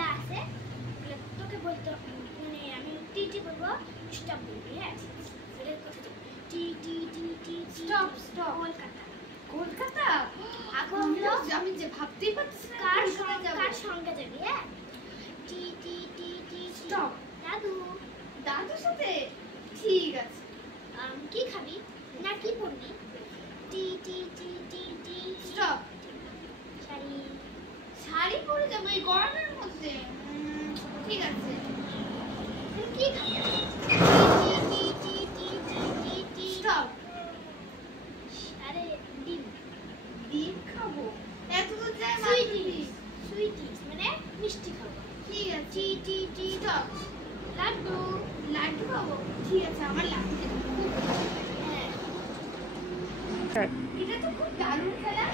যেগুলো আছে তোকে বলতে মানে আমি টি টি বলবো স্টপ বলবি হ্যাঁ এর কথা টি টি টি টি স্টপ স্টপ কলকাতা কলকাতা এখন আমি যে ভাবতেই পারছি না কার সঙ্গে যাবি হ্যাঁ টি টি টি টি স্টপ দাদু দাদুর সাথে ঠিক আছে কি খাবি না কি পড়বি টি টি টি টি টি স্টপ শাড়ি শাড়ি পরে যাবো এই গরমের মধ্যে ঠিক আছে কি খাবি টি টি টি টি টি টি স্টপ আরে ডিম ডিম খাবো এত তো যায় সুইটিস মানে মিষ্টি খাবো ঠিক আছে টি টি টি স্টপ লাড্ডু লাড্ডু খাবো ঠিক আছে আমার লাড্ডু খেতে খুব ভালো লাগে। হ্যাঁ এটা তো খুব দারুণ খেলা